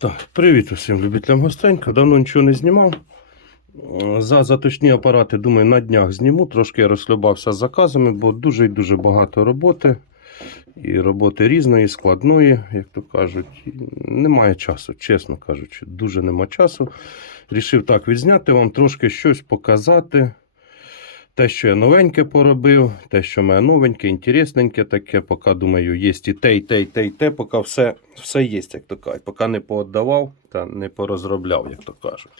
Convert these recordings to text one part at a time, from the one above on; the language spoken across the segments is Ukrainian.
Так, привіт усім любителям гостенька. Давно нічого не знімав. За заточні апарати, думаю, на днях зніму. Трошки я розслабався з заказами, бо дуже і дуже багато роботи. І роботи різної, складної, як то кажуть. Немає часу, чесно кажучи, дуже нема часу. Рішив так відзняти вам трошки щось показати. Те, що я новеньке поробив, те, що мене новеньке, інтересненьке таке, поки думаю, є і те, і те, і те, і те, поки все, все є, як то кажуть. Поки не пооддавав та не порозробляв, як то кажуть.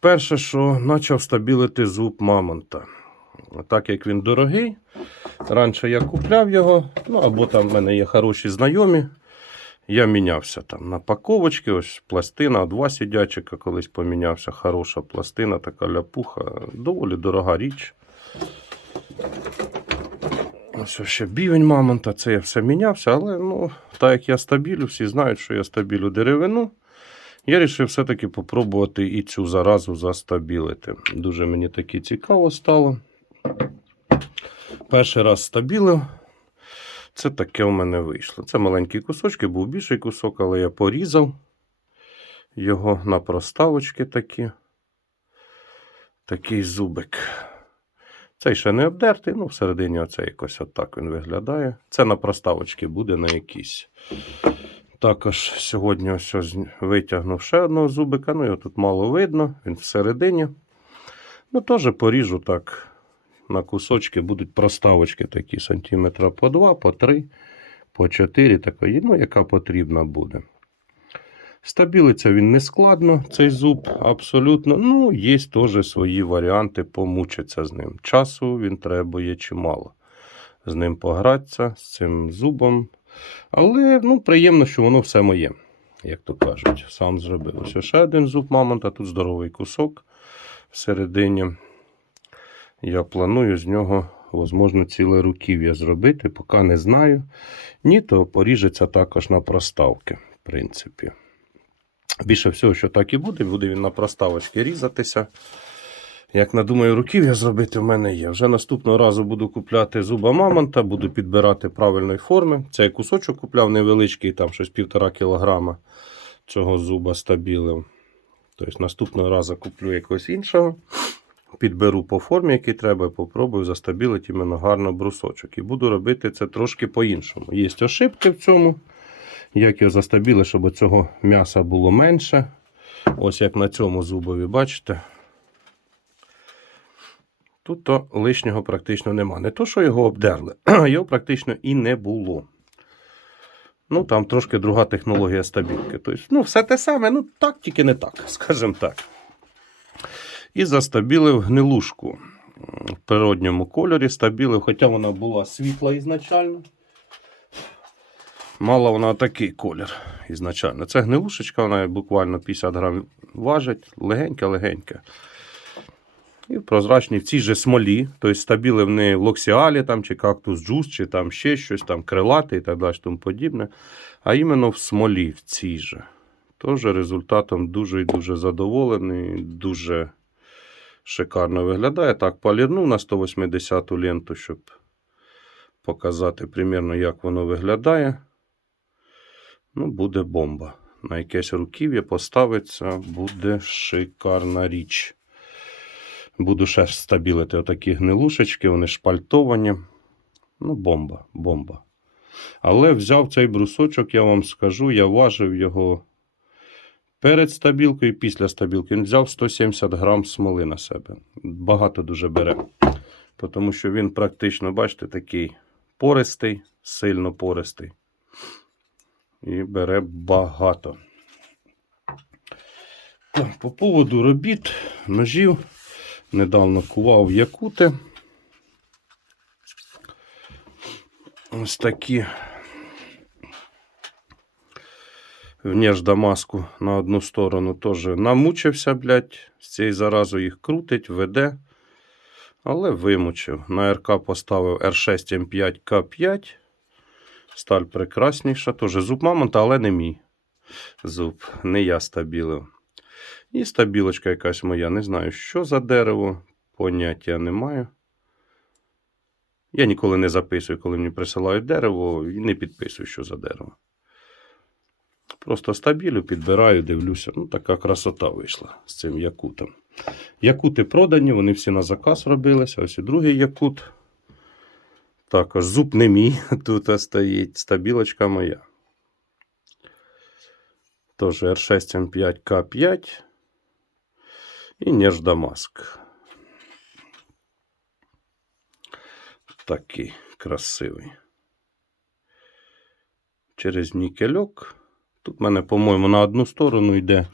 Перше, що почав стабілити зуб мамонта. Так як він дорогий, раніше я купляв його, ну або там в мене є хороші знайомі. Я мінявся там на паковочки, ось пластина, два сидячика колись помінявся. Хороша пластина, така ляпуха, доволі дорога річ. Ось ще бівень мамонта, це я все мінявся, але ну, так як я стабілю, всі знають, що я стабілю деревину. Я вирішив все-таки попробувати і цю заразу застабілити. Дуже мені таки цікаво стало. Перший раз стабілив. Це таке у мене вийшло. Це маленькі кусочки, був більший кусок, але я порізав його на проставочки такі. Такий зубик. Цей ще не обдертий, ну всередині оце якось отак він виглядає. Це на проставочки буде на якісь. Також сьогодні ось витягнув ще одного зубика. Ну його тут мало видно, він всередині. Ну, теж поріжу так. На кусочки будуть проставочки такі, сантиметра по 2, по 3, по 4, такої, ну, яка потрібна буде. Стабілиться він не складно, цей зуб абсолютно. Ну, є теж свої варіанти помучитися з ним. Часу він требує чимало. З ним погратися, з цим зубом. Але ну, приємно, що воно все моє, як то кажуть. Сам зробив. Ось ще один зуб мамонта, тут здоровий кусок всередині. Я планую з нього, можливо, ціле руків'я зробити, поки не знаю. Ні, то поріжеться також на проставки, в принципі. Більше всього, що так і буде, буде він на проставочки різатися. Як надумаю, руків'я зробити, в мене є. Вже наступного разу буду купляти зуба мамонта, буду підбирати правильної форми. Цей кусочок купляв невеличкий, там щось півтора кілограма цього зуба стабілив. Тобто наступного разу куплю якогось іншого. Підберу по формі, який треба, і попробую застабілити іменно гарно брусочок. І буду робити це трошки по-іншому. Є ошибки в цьому. Як його застабіли, щоб цього м'яса було менше. Ось як на цьому зубові, бачите. Тут то лишнього практично нема. Не то, що його обдерли, його практично і не було. Ну, там трошки друга технологія стабілки. Тобто, ну, все те саме, ну так, тільки не так, скажімо так. І застабілив гнилушку в природньому кольорі. Стабілив, хоча вона була світла ізначально. Мала вона такий колір ізначально. Це гнилушечка, вона буквально 50 грам важить, легенька-легенька. І в прозрачній в цій же смолі, тобто стабілив не в локсіалі там, чи кактус джус, чи там ще щось, там крилати і так далі, тому подібне, а іменно в смолі, в цій же. Тож результатом дуже і дуже задоволений, дуже шикарно виглядає. Так, полірнув на 180 ленту, щоб показати примірно, як воно виглядає. Ну, буде бомба. На якесь руків'я поставиться, буде шикарна річ. Буду ще стабілити отакі гнилушечки, вони шпальтовані. Ну, бомба, бомба. Але взяв цей брусочок, я вам скажу, я важив його перед стабілкою і після стабілки. Він взяв 170 грам смоли на себе. Багато дуже бере. Тому що він практично, бачите, такий пористий, сильно пористий. І бере багато. Так, по поводу робіт, ножів. Недавно кував якути. Ось такі. Вніж Дамаску на одну сторону теж намучився, блядь, з цією заразою їх крутить, веде. Але вимучив. На РК поставив R6 M5 К5. Сталь прекрасніша. Теж зуб мамонта, але не мій зуб. Не я стабілив. І стабілочка якась моя. Не знаю, що за дерево. Поняття не маю. Я ніколи не записую, коли мені присилають дерево, і не підписую, що за дерево. Просто стабілю, підбираю, дивлюся. Ну, така красота вийшла з цим якутом. Якути продані, вони всі на заказ робилися. Ось і другий якут. Також зуб не мій, тут стоїть, стабілочка моя. Тож R6 M5 K5 і Неж Дамаск. Такий красивий. Через нікельок. Тут в мене, по-моєму, на одну сторону йде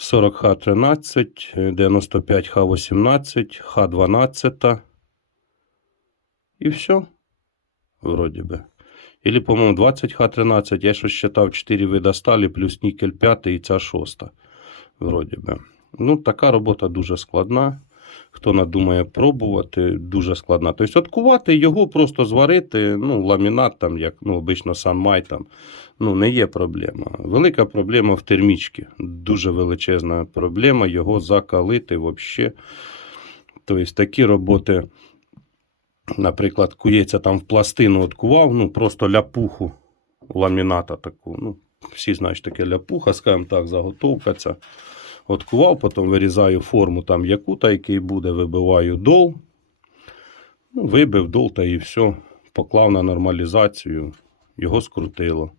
40Х13, 95Х18, Х12. І все. Вроді би. Или, по-моєму, 20Х13. Я щось считав 4 вида сталі, плюс нікель 5 і ця шоста. Вроді би. Ну, така робота дуже складна. Хто надумає пробувати, дуже складна. Тобто, откувати його, просто зварити, ну, ламінат, там, як ну, обично санмай, там, ну, не є проблема. Велика проблема в термічці. Дуже величезна проблема його закалити взагалі. Тобто, такі роботи, наприклад, кується там в пластину откував, ну, просто ляпуху ламіната таку. Ну, всі знають, таке ляпуха, скажімо так, заготовка ця. Откував, потім вирізаю форму там якута, який буде, вибиваю дол. Ну, вибив дол та і все. Поклав на нормалізацію, його скрутило.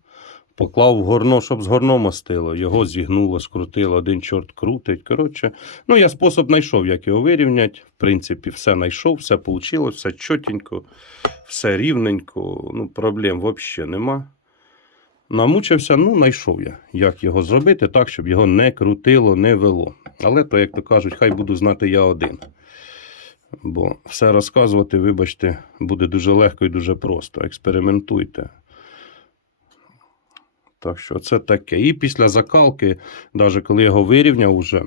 Поклав в горно, щоб з горно мастило, його зігнуло, скрутило, один чорт крутить. Коротше, ну я спосіб знайшов, як його вирівняти. В принципі, все знайшов, все вийшло, все чотенько, все рівненько. Ну, проблем взагалі нема. Намучився, ну, знайшов я, як його зробити так, щоб його не крутило, не вело. Але то, як то кажуть, хай буду знати я один. Бо все розказувати, вибачте, буде дуже легко і дуже просто. Експериментуйте. Так що це таке. І після закалки, навіть коли його вирівняв уже,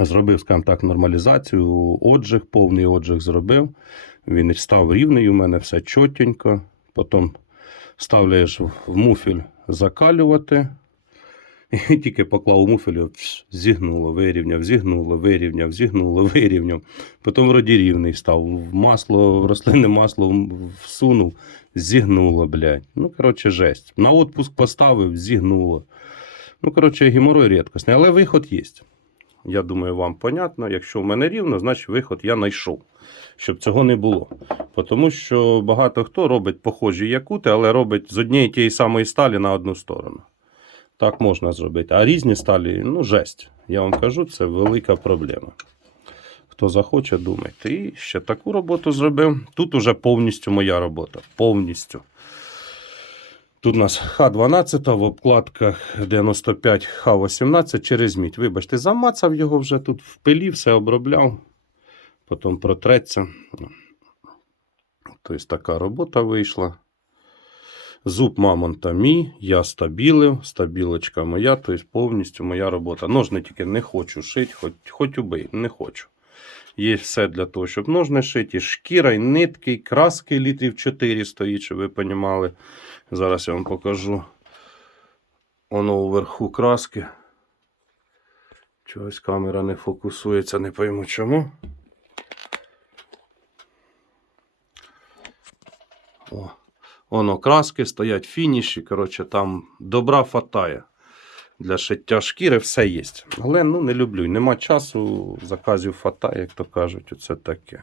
зробив, скажімо так, нормалізацію, отжиг, повний отжиг зробив. Він став рівний, у мене все чотенько. Потім ставляєш в муфіль закалювати. І тільки поклав у муфель, зігнуло, вирівняв, зігнуло, вирівняв, зігнуло, вирівняв. Потім вроді рівний став. В масло, в рослинне масло всунув, зігнуло, блядь. Ну, коротше, жесть. На отпуск поставив, зігнуло. Ну, коротше, геморой рідкісний, але виход є. Я думаю, вам понятно. Якщо в мене рівно, значить виход я знайшов, щоб цього не було. Тому що багато хто робить похожі якути, але робить з однієї тієї самої сталі на одну сторону. Так можна зробити. А різні сталі, ну, жесть. Я вам кажу, це велика проблема. Хто захоче, думайте. І ще таку роботу зробив. Тут уже повністю моя робота. Повністю. Тут у нас Х12 в обкладках 95 Х18 через мідь. Вибачте, замацав його вже тут в пилі, все обробляв. Потім протреться. Тобто така робота вийшла. Зуб мамонта мій, я стабілив, стабілочка моя, тобто повністю моя робота. Ножни тільки не хочу шити, хоч, хоч убий, не хочу. Є все для того, щоб ножни шити, шкіра, і нитки, і краски літрів 4 стоїть, щоб ви розуміли. Зараз я вам покажу. Воно уверху краски. Чогось камера не фокусується, не пойму чому. О, воно краски стоять, фініші. Коротше, там добра фатає. Для шиття шкіри все є. Але ну, не люблю. Нема часу, заказів фатає, як то кажуть, оце таке.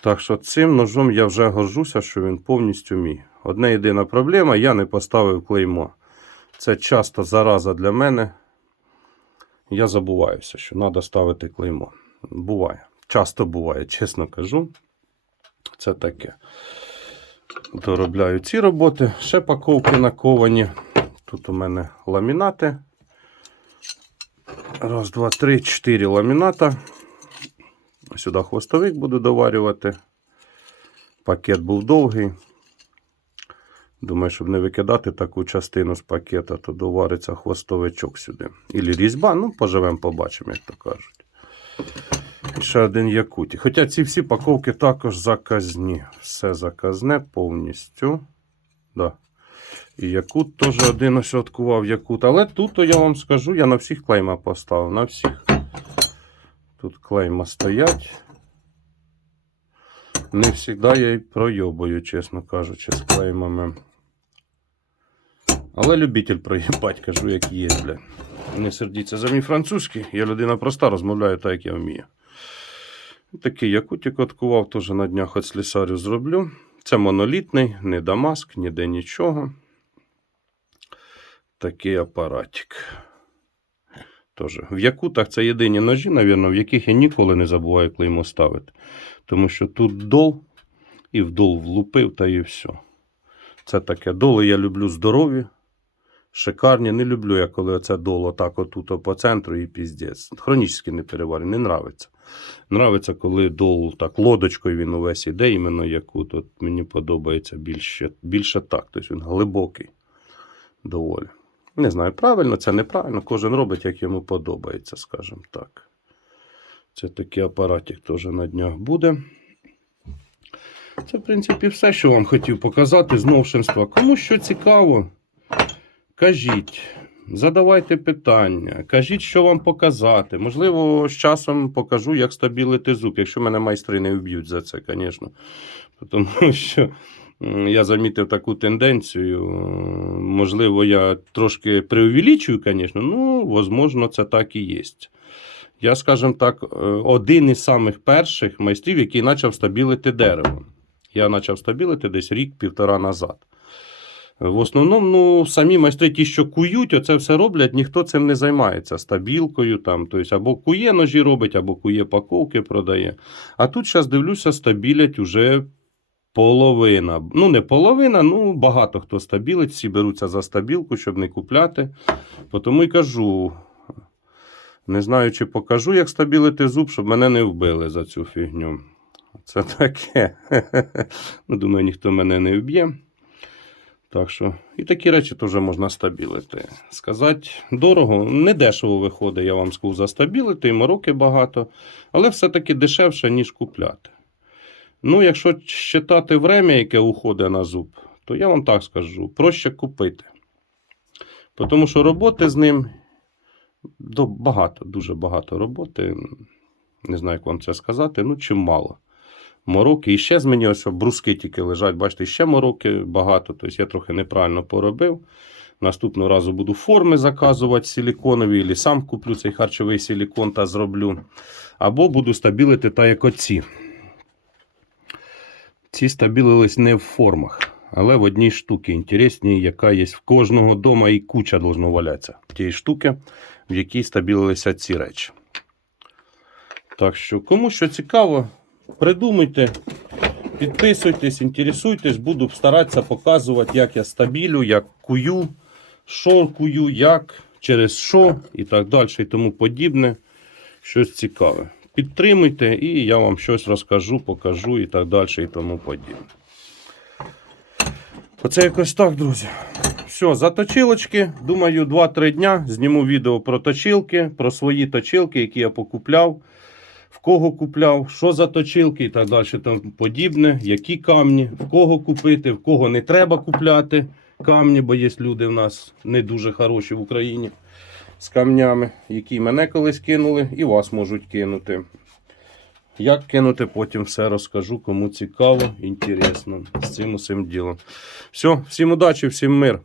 Так що цим ножом я вже горжуся, що він повністю мій. Одна єдина проблема, я не поставив клеймо. Це часто зараза для мене. Я забуваюся, що треба ставити клеймо. Буває. Часто буває, чесно кажу. Це таке. Доробляю ці роботи. Ще паковки наковані. Тут у мене ламінати. Раз, два, три, чотири ламіната. Сюди хвостовик буду доварювати. Пакет був довгий. Думаю, щоб не викидати таку частину з пакета, то довариться хвостовичок сюди. Ілі різьба, ну, поживемо, побачимо, як то кажуть. І ще один якуті. Хоча ці всі паковки також заказні. Все заказне повністю. Да. І якут теж один ось откував якут. Але тут, я вам скажу, я на всіх клейма поставив. На всіх. Тут клейма стоять. Не завжди я й пройобую, чесно кажучи, з клеймами. Але любитель проїбать, кажу, як є, бля. Не сердіться за мій французький, я людина проста, розмовляю так, як я вмію. Такий якутик откував, теж на днях от слісарю зроблю. Це монолітний, не Дамаск, ніде нічого. Такий апаратик. Тож, в якутах це єдині ножі, навірно, в яких я ніколи не забуваю клеймо ставити. Тому що тут дол і вдол влупив, та і все. Це таке доли я люблю здорові, шикарні. Не люблю я, коли оце доло отак отут по центру і піздець. Хронічно не переварю, не нравиться. Нравиться, коли дол так лодочкою він увесь іде, іменно якут. От мені подобається більше, більше так. Тобто він глибокий доволі. Не знаю, правильно, це неправильно. Кожен робить, як йому подобається, скажімо так. Це такий апаратик теж на днях буде. Це, в принципі, все, що вам хотів показати з новшинства. Кому що цікаво, кажіть, задавайте питання, кажіть, що вам показати. Можливо, з часом покажу, як стабілити зуб, якщо мене майстри не вб'ють за це, звісно. Тому що я замітив таку тенденцію. Можливо, я трошки преувеличую, звісно, ну, можливо, це так і є. Я, скажімо так, е, один із самих перших майстрів, який почав стабілити дерево. Я почав стабілити десь рік-півтора назад. В основному, ну, самі майстри, ті, що кують, оце все роблять, ніхто цим не займається стабілкою. Там, тобто, або кує ножі робить, або кує паковки продає. А тут зараз дивлюся, стабілять уже половина. Ну, не половина, ну багато хто стабілить, всі беруться за стабілку, щоб не купляти. Тому й кажу. Не знаю, чи покажу, як стабілити зуб, щоб мене не вбили за цю фігню. Це таке. Ну, думаю, ніхто мене не вб'є. Так що, і такі речі теж можна стабілити. Сказати, дорого, не дешево виходить, я вам скажу, застабілити, і мороки багато, але все-таки дешевше, ніж купляти. Ну, якщо считати время, яке уходить на зуб, то я вам так скажу: проще купити. Тому що роботи з ним багато, дуже багато роботи. Не знаю, як вам це сказати, ну чимало. Мороки. І ще з мені ось бруски тільки лежать. Бачите, ще мороки багато. Тобто я трохи неправильно поробив. Наступного разу буду форми заказувати силіконові, або сам куплю цей харчовий силікон та зроблю. Або буду стабілити так, як оці. Ці стабілились не в формах, але в одній штуці інтересній, яка є в кожного дома і куча должно валятися. Тієї штуки, в якій стабілилися ці речі. Так що, кому що цікаво, придумуйте, підписуйтесь, інтересуйтесь, буду старатися показувати, як я стабілю, як кую, що кую, як, через що і так далі, і тому подібне. Щось цікаве. Підтримуйте, і я вам щось розкажу, покажу і так далі, і тому подібне. Оце якось так, друзі. Все, за точилочки. Думаю, 2-3 дня зніму відео про точилки, про свої точилки, які я покупляв, в кого купляв, що за точилки і так далі, тому подібне, які камні, в кого купити, в кого не треба купляти камні, бо є люди в нас не дуже хороші в Україні з камнями, які мене колись кинули, і вас можуть кинути. Як кинути, потім все розкажу, кому цікаво, інтересно з цим усім ділом. Все, всім удачі, всім мир.